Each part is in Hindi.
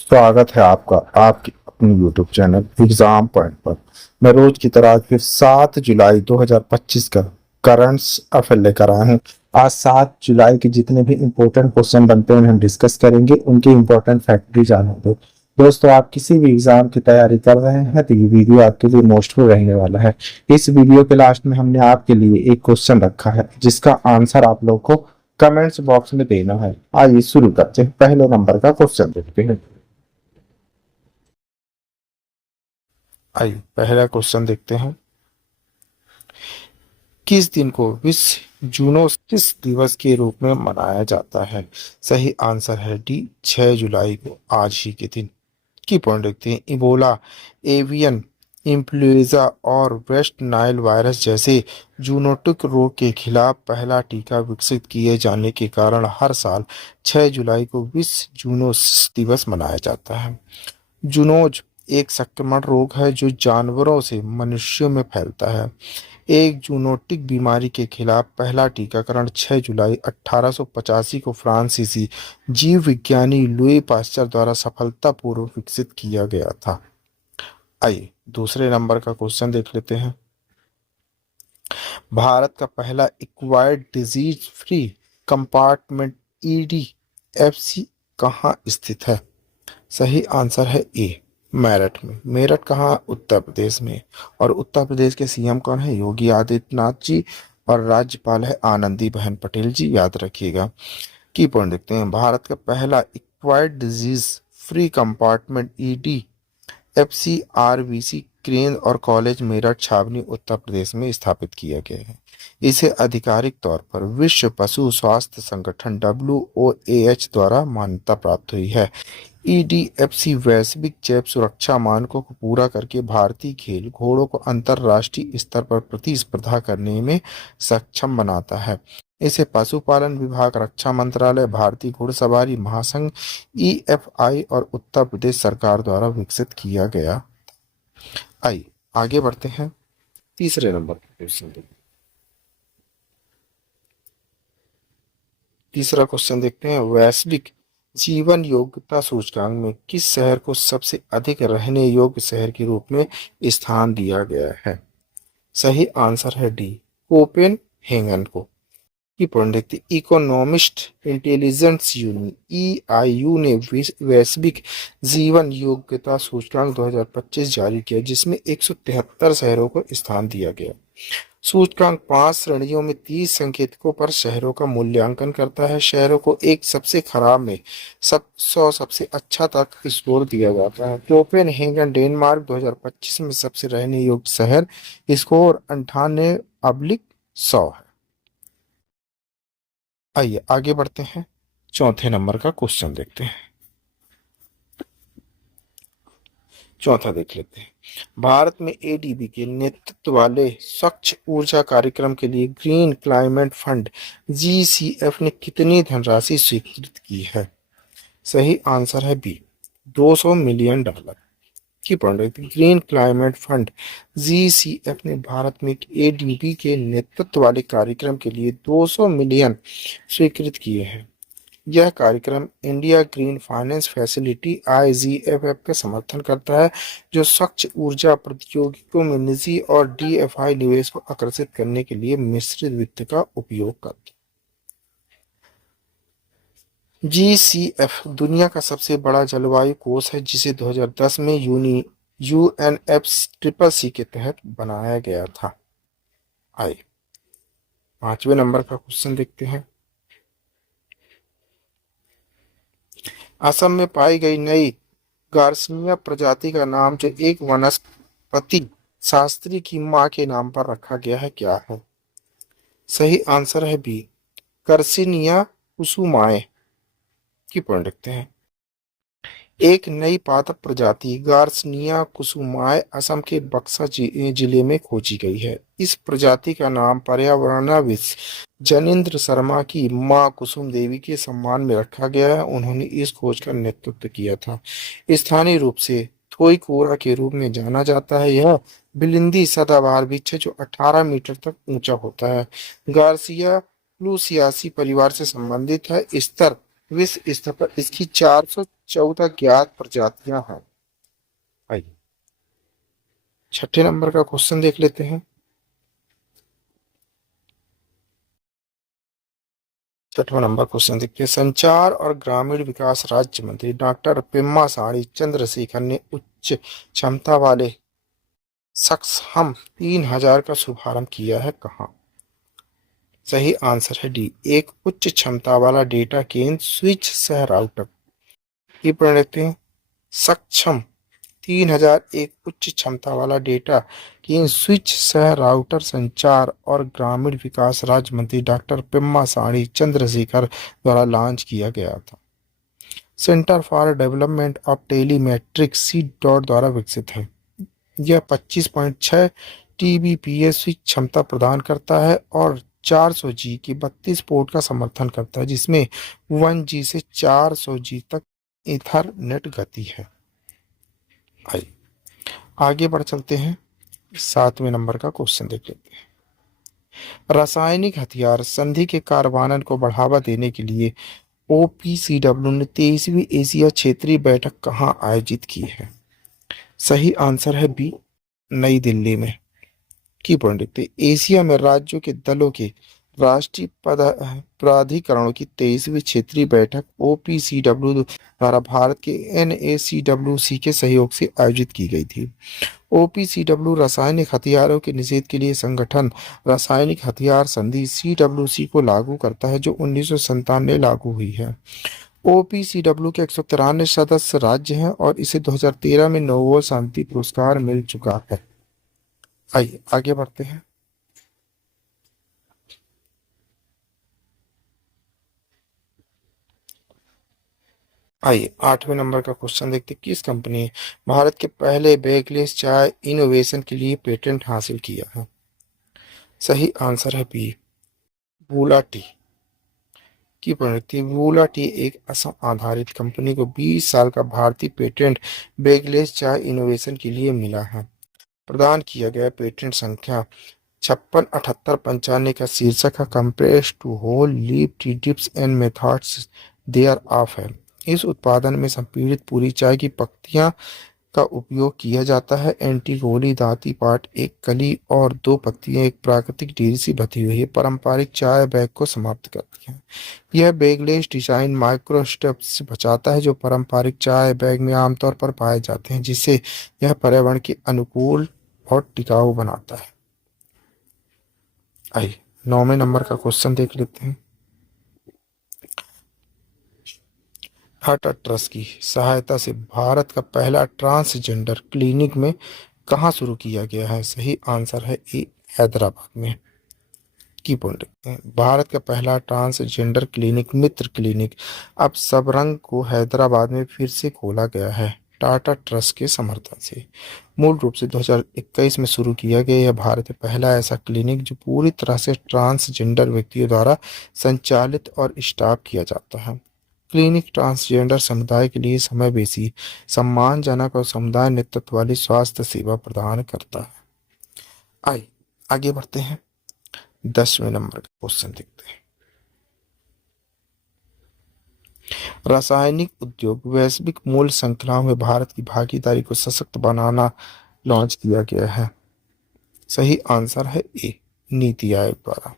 स्वागत है आपका आपके अपने YouTube चैनल एग्जाम पॉइंट पर। मैं रोज की तरह आज फिर 7 जुलाई 2025 का करंट्स अफेयर लेकर आया हूँ। आज 7 जुलाई के जितने भी इम्पोर्टेंट क्वेश्चन बनते हैं हम डिस्कस करेंगे, उनकी इम्पोर्टेंट फैक्ट भी जानेंगे। दोस्तों, आप किसी भी एग्जाम की तैयारी कर रहे हैं तो ये वीडियो आपके लिए मोस्टफुल रहने वाला है। इस वीडियो के लास्ट में हमने आपके लिए एक क्वेश्चन रखा है जिसका आंसर आप लोग को कमेंट्स बॉक्स में देना है। आइए शुरू करते हैं। पहले नंबर का क्वेश्चन देखते हैं। आइए पहला क्वेश्चन देखते हैं। किस दिन को विश्व जूनोसिस दिवस के रूप में मनाया जाता है? सही आंसर है डी, 6 जुलाई को, आज ही के दिन। की पॉइंट देखते हैं। इबोला, एवियन इन्फ्लुएंजा और वेस्ट नाइल वायरस जैसे जूनोटिक रोग के खिलाफ पहला टीका विकसित किए जाने के कारण हर साल 6 जुलाई को विश्व जूनोसिस दिवस मनाया जाता है। जूनोज एक संक्रमण रोग है जो जानवरों से मनुष्यों में फैलता है। एक जूनोटिक बीमारी के खिलाफ पहला टीकाकरण 6 जुलाई 1885 को फ्रांसीसी जीव विज्ञानी लुई पास्चर द्वारा सफलतापूर्वक विकसित किया गया था। आइए दूसरे नंबर का क्वेश्चन देख लेते हैं। भारत का पहला acquired disease free compartment EDFC कहाँ स्थित है? सही आंसर है ए, मेरठ में। मेरठ कहाँ? उत्तर प्रदेश में। और उत्तर प्रदेश के सीएम कौन है? योगी आदित्यनाथ जी। और राज्यपाल है आनंदीबेन पटेल जी, याद रखिएगा। की पॉइंट देखते हैं। भारत का पहला acquired disease free compartment EDFC crane और कॉलेज मेरठ छावनी उत्तर प्रदेश में स्थापित किया गया है। इसे आधिकारिक तौर पर विश्व पशु स्वास्थ्य संगठन WOAH द्वारा मान्यता प्राप्त हुई है। EDFC वैश्विक जैव सुरक्षा मानकों को पूरा करके भारतीय खेल घोड़ों को अंतर्राष्ट्रीय स्तर पर प्रतिस्पर्धा करने में सक्षम बनाता है। इसे पशुपालन विभाग, रक्षा मंत्रालय, भारतीय घुड़सवारी महासंघ EFI और उत्तर प्रदेश सरकार द्वारा विकसित किया गया। आइए आगे बढ़ते हैं। तीसरे नंबर का क्वेश्चन तीसरा क्वेश्चन देखते हैं। वैश्विक जीवन योग्यता सूचकांक में किस शहर को सबसे अधिक रहने योग्य शहर के रूप में स्थान दिया गया है? सही आंसर है डी, कोपेनहेगन को। की पॉइंट देखते। इकोनॉमिस्ट इंटेलिजेंस यूनियन EIU ने वैश्विक जीवन योग्यता सूचकांक 2025 जारी किया जिसमें 173 शहरों को स्थान दिया गया। सूचकांक 5 श्रेणियों में 30 संकेतकों पर शहरों का मूल्यांकन करता है। शहरों को एक सबसे खराब में 100 सबसे अच्छा तक स्कोर दिया जाता है। कोपेनहेगन डेनमार्क 2025 में सबसे रहने योग्य शहर, स्कोर 98/100 है। आइए आगे बढ़ते हैं। चौथे नंबर का क्वेश्चन देखते हैं। चौथा देख लेते हैं। भारत में ADB के नेतृत्व वाले स्वच्छ ऊर्जा कार्यक्रम के लिए ग्रीन क्लाइमेट फंड GCF ने कितनी धनराशि स्वीकृत की है? सही आंसर है बी, $200 मिलियन। की point. Green climate fund GCF ने भारत में ADB के नेतृत्व वाले कार्यक्रम के लिए 200 मिलियन स्वीकृत किए हैं। यह कार्यक्रम India green finance facility IGFF का समर्थन करता है जो स्वच्छ ऊर्जा प्रौद्योगिकियों में निजी और DFI निवेश को आकर्षित करने के लिए मिश्रित वित्त का उपयोग करता है। GCF दुनिया का सबसे बड़ा जलवायु कोष है जिसे 2010 में UNFCCC के तहत बनाया गया था। आइए पांचवें नंबर का क्वेश्चन देखते हैं। असम में पाई गई नई गार्सिनिया प्रजाति का नाम जो एक वनस्पति शास्त्री की मां के नाम पर रखा गया है क्या है? सही आंसर है बी, गर्सिनिया कुसुमाए। की पॉइंट रखते हैं। एक नई पादप प्रजाति गार्सिनिया कुसुमाए असम के बक्सा जिले में खोजी गई है। इस प्रजाति का नाम पर्यावरणविद जनिंद्र शर्मा की मां कुसुम देवी के सम्मान में रखा गया है। उन्होंने इस खोज का नेतृत्व किया था। स्थानीय रूप से थोईकोरा के रूप में जाना जाता है। यह बिलिंदी सदाबहार वृक्ष है जो 18 मीटर तक ऊंचा होता है। गार्सिया लूसियासी परिवार से संबंधित है। स्तर विश्व स्तर पर इसकी 14 ज्ञात प्रजातियां हैं। आइए छठे नंबर का क्वेश्चन देख लेते हैं। छठवां नंबर क्वेश्चन देखते हैं। संचार और ग्रामीण विकास राज्य मंत्री डॉक्टर पेम्मासानी चंद्रशेखर ने उच्च क्षमता वाले सक्षम 3000 का शुभारंभ किया है कहाँ? सही आंसर है डी, एक उच्च क्षमता वाला डेटा केंद्र स्विच सह राउटर। ये पढ़ लेते हैं। सक्षम 3000 एक उच्च क्षमता वाला डेटा केंद्र स्विच सह राउटर संचार और ग्रामीण विकास राज्य मंत्री डॉक्टर पेम्मासानी चंद्रशेखर द्वारा लॉन्च किया गया था। Centre for development of telemetric C dot द्वारा विकसित है। यह 25.6 टीबीपीएस की क्षमता प्रदान करता है और 400 जी की 32 पोर्ट का समर्थन करता है, जिसमें 1 जी से 400 जी तक ईथरनेट गति है। आइए आगे बढ़ चलते हैं। 7वें नंबर का क्वेश्चन देख लेते हैं। रासायनिक हथियार संधि के कार्यान्वयन को बढ़ावा देने के लिए ओपीसीडब्ल्यू ने 23वीं एशिया क्षेत्रीय बैठक कहाँ आयोजित की है? सही आंसर है बी, नई दिल्ली में। की पॉइंट देखते हैं। एशिया में राज्यों के दलों के राष्ट्रीय प्राधिकरणों की 23वीं क्षेत्रीय बैठक ओपीसीडब्ल्यू द्वारा भारत के एनएसीडब्ल्यूसी के सहयोग से आयोजित की गई थी। ओपीसीडब्ल्यू रासायनिक हथियारों के निषेध के लिए संगठन रासायनिक हथियार संधि सीडब्ल्यूसी को लागू करता है, जो 1997 में लागू हुई है। ओपीसीडब्ल्यू के 193 सदस्य राज्य हैं और इसे 2013 में नोबेल शांति पुरस्कार मिल चुका है। आइए आगे बढ़ते हैं। आइए 8वें नंबर का क्वेश्चन देखते हैं। किस कंपनी ने भारत के पहले बैगलेस चाय इनोवेशन के लिए पेटेंट हासिल किया है? सही आंसर है बी, बूला टी। की प्रवृत्ति बूला टी एक असम आधारित कंपनी को 20 साल का भारतीय पेटेंट बैगलेस चाय इनोवेशन के लिए मिला है। प्रदान किया गया पेटेंट संख्या 567895 का शीर्षक है compress to whole leaf tea tips and methods thereof है। इस उत्पादन में संपीड़ित पूरी चाय की पत्तियां का उपयोग किया जाता है। एंटीगोली दाती पाट एक कली और 2 पत्तियां एक प्राकृतिक डेयरी से बधी हुई है पारंपरिक चाय बैग को समाप्त करती है। यह बैगलेस डिजाइन माइक्रो स्टेप्स से बचाता है जो पारंपरिक चाय बैग में आमतौर पर पाए जाते हैं, जिससे यह पर्यावरण के अनुकूल और टिकाऊ बनाता है। आइए 9वें नंबर का क्वेश्चन देख लेते हैं। टाटा ट्रस्ट की सहायता से भारत का पहला ट्रांसजेंडर क्लिनिक में कहाँ शुरू किया गया है? सही आंसर है ए, हैदराबाद में। की पॉइंट रखते हैं। भारत का पहला ट्रांसजेंडर क्लिनिक मित्र क्लिनिक अब सबरंग को हैदराबाद में फिर से खोला गया है टाटा ट्रस्ट के समर्थन से। मूल रूप से 2021 में शुरू किया गया यह भारत में पहला ऐसा क्लिनिक जो पूरी तरह से ट्रांसजेंडर व्यक्तियों द्वारा संचालित और स्टाफ किया जाता है। क्लिनिक ट्रांसजेंडर समुदाय के लिए समावेशी, सम्मानजनक और समुदाय नेतृत्व वाली स्वास्थ्य सेवा प्रदान करता है। आइए आगे बढ़ते हैं। 10वें नंबर का क्वेश्चन देखते हैं। रासायनिक उद्योग वैश्विक मूल्य श्रृंखलाओं में भारत की भागीदारी को सशक्त बनाना लॉन्च किया गया है। सही आंसर है ए, नीति आयोग द्वारा।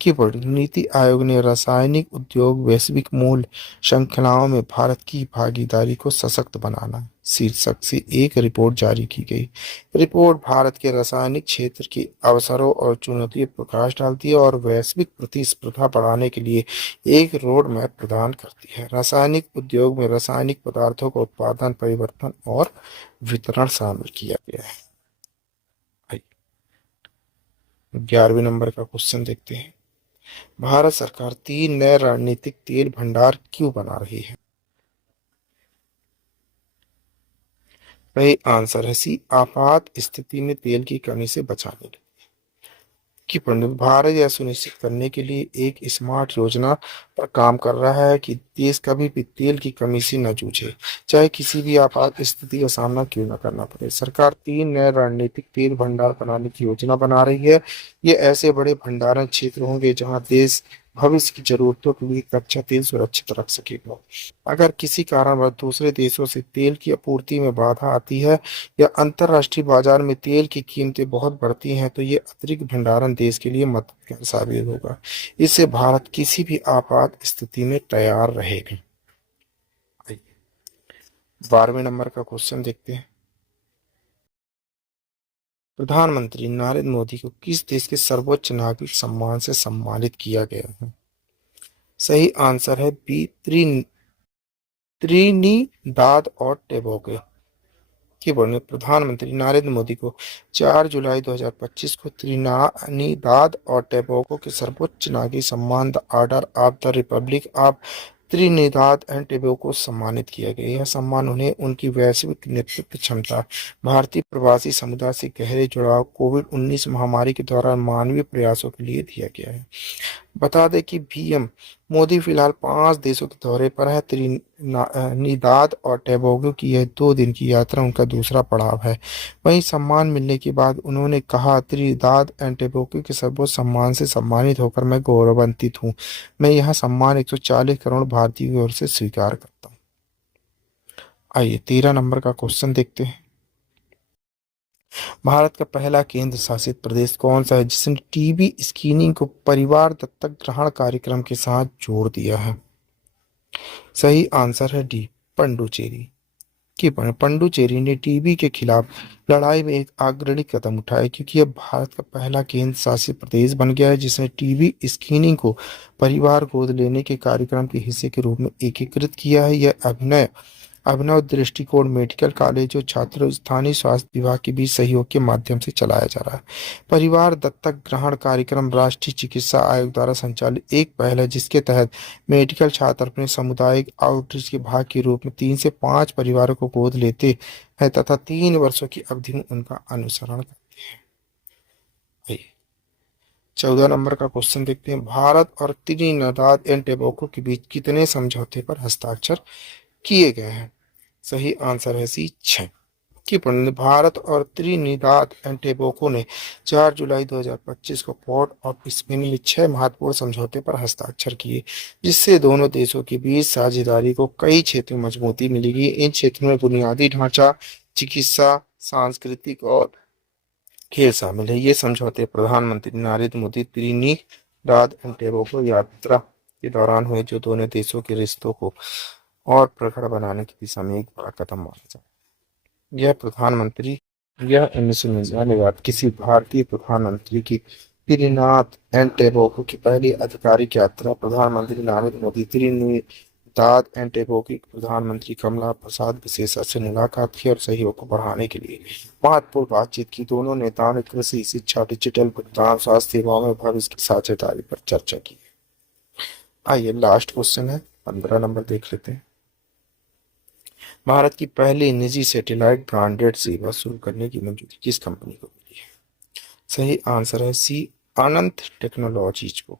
कीवर्ड नीति आयोग ने रासायनिक उद्योग वैश्विक मूल्य श्रृंखलाओं में भारत की भागीदारी को सशक्त बनाना शीर्षक से एक रिपोर्ट जारी की गई। रिपोर्ट भारत के रासायनिक क्षेत्र के अवसरों और चुनौतियों पर प्रकाश डालती है और वैश्विक प्रतिस्पर्धा बढ़ाने के लिए एक रोड मैप प्रदान करती है। रासायनिक उद्योग में रासायनिक पदार्थों का उत्पादन, परिवर्तन और वितरण शामिल किया गया है। 11वें नंबर का क्वेश्चन देखते हैं। भारत सरकार 3 नए रणनीतिक तेल भंडार क्यों बना रही है? सही आंसर है सी, आपात स्थिति में तेल की कमी से बचाने के की पंडित भारत यह सुनिश्चित करने के लिए एक स्मार्ट योजना पर काम कर रहा है कि देश कभी भी तेल की कमी से न जूझे, चाहे किसी भी आपात स्थिति का सामना क्यों न करना पड़े। सरकार 3 नए रणनीतिक तेल भंडार बनाने की योजना बना रही है। ये ऐसे बड़े भंडारण क्षेत्र होंगे जहां देश भविष्य की जरूरतों के लिए कच्चा तेल सुरक्षित रख सकेगा। अगर किसी कारणवश दूसरे देशों से तेल की आपूर्ति में बाधा आती है या अंतर्राष्ट्रीय बाजार में तेल की कीमतें बहुत बढ़ती हैं, तो ये अतिरिक्त भंडारण देश के लिए मददगार साबित होगा। इससे भारत किसी भी आपात स्थिति में तैयार रहेगा। 12वें नंबर का क्वेश्चन देखते हैं। प्रधानमंत्री नरेंद्र मोदी को किस देश के सर्वोच्च नागरिक सम्मान से सम्मानित किया गया है? सही आंसर है बी, त्रिनिदाद और टोबैगो की बोले प्रधानमंत्री नरेंद्र मोदी को 4 जुलाई 2025 को त्रिनिदाद और टोबैगो के सर्वोच्च नागरिक सम्मान the order of the Republic of Trinidad and Tobago को सम्मानित किया गया। यह सम्मान उन्हें उनकी वैश्विक नेतृत्व क्षमता, भारतीय प्रवासी समुदाय से गहरे जुड़ाव, कोविड-19 महामारी के दौरान मानवीय प्रयासों के लिए दिया गया है। बता दें कि पीएम मोदी फिलहाल 5 देशों के दौरे पर है। त्रिनिदाद और टोबैगो की यह 2 दिन की यात्रा उनका दूसरा पड़ाव है। वहीं सम्मान मिलने के बाद उन्होंने कहा, त्रिनिदाद एंड टोबैगो के सर्वोच्च सम्मान से सम्मानित होकर मैं गौरवान्वित हूँ। मैं यह सम्मान 140 करोड़ भारतीयों की ओर से स्वीकार करता हूँ। आइए 13 नंबर का क्वेश्चन देखते हैं। भारत का पहला केंद्र शासित प्रदेश कौन सा है जिसने टीबी स्क्रीनिंग को परिवार दत्तक ग्रहण कार्यक्रम के साथ जोड़ दिया है? सही आंसर है डी, पंडुचेरी। पंडुचेरी ने टीबी के खिलाफ लड़ाई में एक अग्रणी कदम उठाया, क्योंकि यह भारत का पहला केंद्र शासित प्रदेश बन गया है जिसने टीबी स्क्रीनिंग को परिवार गोद लेने के कार्यक्रम के हिस्से के रूप में एकीकृत किया है। यह अभिनव दृष्टिकोण मेडिकल कॉलेजों, छात्रों, स्थानीय स्वास्थ्य विभाग के बीच सहयोग के माध्यम से चलाया जा रहा है। परिवार दत्तक ग्रहण कार्यक्रम राष्ट्रीय चिकित्सा आयोग द्वारा संचालित एक पहल है जिसके तहत मेडिकल छात्र अपने सामुदायिक आउटरीच के भाग के रूप में 3 से 5 परिवारों को गोद लेते हैं तथा 3 वर्षों की अवधि में उनका अनुसरण करते हैं। 14 नंबर का क्वेश्चन देखते हैं। भारत और त्रिनिदाद एंड टोबैगो के बीच कितने समझौते पर हस्ताक्षर किए गए हैं? सही आंसर है सी, 6। भारत और त्रिनिदाद एंड टोबैगो ने 4 जुलाई 2025 को पोर्ट ऑफ स्पेन में 6 महत्वपूर्ण समझौते पर हस्ताक्षर किए, जिससे दोनों देशों के बीच साझेदारी को कई क्षेत्रों में मजबूती मिलेगी। इन क्षेत्रों में बुनियादी ढांचा, चिकित्सा, सांस्कृतिक और खेल शामिल है। ये समझौते प्रधानमंत्री Narendra Modi Trinidad and Tobago यात्रा के दौरान हुए, जो दोनों देशों के रिश्तों को और प्रखर बनाने की दिशा में एक बड़ा कदम माना जाए। यह 1999 के बाद किसी भारतीय प्रधानमंत्री की त्रिनिदाद एंड टोबैगो की पहली आधिकारिक यात्रा। प्रधानमंत्री Narendra Modi Trinidad and Tobago की प्रधानमंत्री कमला प्रसाद विशेषज्ञ से मुलाकात की और सहयोग को बढ़ाने के लिए महत्वपूर्ण बातचीत की। दोनों नेताओं ने कृषि, शिक्षा, डिजिटल भुगतान, स्वास्थ्य सेवाओं में भविष्य की साझेदारी पर चर्चा की। आइए लास्ट क्वेश्चन है, 15 नंबर देख लेते हैं। भारत की पहली निजी सैटेलाइट ब्रॉडबैंड सेवा शुरू करने की मंजूरी किस कंपनी को मिली है? सही आंसर है सी, अनंत टेक्नोलॉजीज को।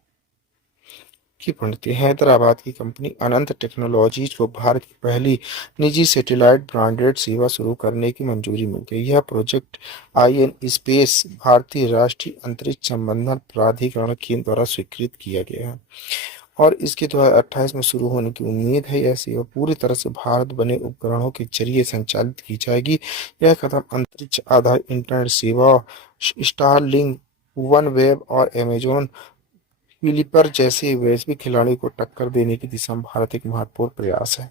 हैदराबाद की कंपनी अनंत टेक्नोलॉजीज को भारत की पहली निजी सैटेलाइट ब्रॉडबैंड सेवा शुरू करने की मंजूरी मिल गई। यह प्रोजेक्ट आईएन स्पेस भारतीय राष्ट्रीय अंतरिक्ष संबंधन प्राधिकरण केंद्र द्वारा स्वीकृत किया गया है और इसके 2028 में शुरू होने की उम्मीद है। यह सेवा पूरी तरह से भारत बने उपग्रहों के जरिए संचालित की जाएगी। यह कदम अंतरिक्ष आधारित इंटरनेट सेवा, स्टारलिंक, वनवेब और अमेजॉन विलिपर जैसे वैश्विक खिलाड़ियों को टक्कर देने की दिशा में भारत एक महत्वपूर्ण प्रयास है।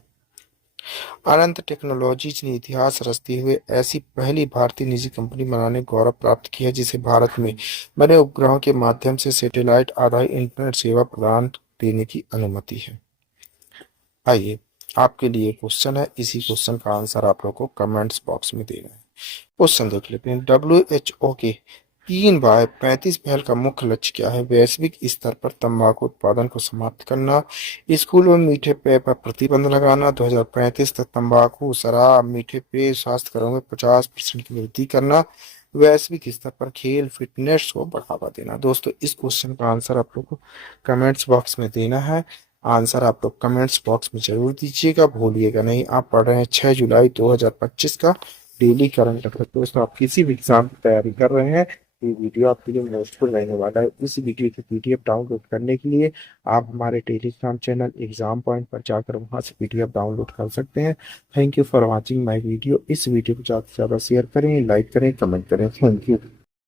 अनंत टेक्नोलॉजीज ने इतिहास रचते हुए ऐसी पहली भारतीय निजी कंपनी बनाने गौरव प्राप्त किया जिसे भारत में बने उपग्रहों के माध्यम से सैटेलाइट आधारित इंटरनेट सेवा प्रदान देने की अनुमति है। आइए आपके लिए क्वेश्चन है, इसी क्वेश्चन का आंसर आप लोगों को कमेंट्स बॉक्स में देना है। क्वेश्चन देख लेते हैं। WHO के 3x35 पहल का मुख्य लक्ष्य क्या है? वैश्विक स्तर पर तंबाकू उत्पादन को समाप्त करना, स्कूलों में मीठे पेय पर प्रतिबंध लगाना, 2035 तक तंबाकू, शराब, मीठे पेय, स्वास्थ्य करों में 50% की वृद्धि करना, वैश्विक स्तर पर खेल फिटनेस को बढ़ावा देना। दोस्तों इस क्वेश्चन का आंसर आप लोग को कमेंट्स बॉक्स में देना है। आंसर आप लोग कमेंट्स बॉक्स में जरूर दीजिएगा, भूलिएगा नहीं। आप पढ़ रहे हैं 6 जुलाई 2025 का डेली करंट अफेयर। दोस्तों आप किसी भी एग्जाम की तैयारी कर रहे हैं ये वीडियो आपके लिए यूजफुल रहने वाला है। इस वीडियो की पीडीएफ डाउनलोड करने के लिए आप हमारे टेलीग्राम चैनल एग्जाम पॉइंट पर जाकर वहां से पीडीएफ डाउनलोड कर सकते हैं। Thank you for watching my video. इस वीडियो को ज़्यादा से ज़्यादा शेयर करें, लाइक करें, कमेंट करें। Thank you.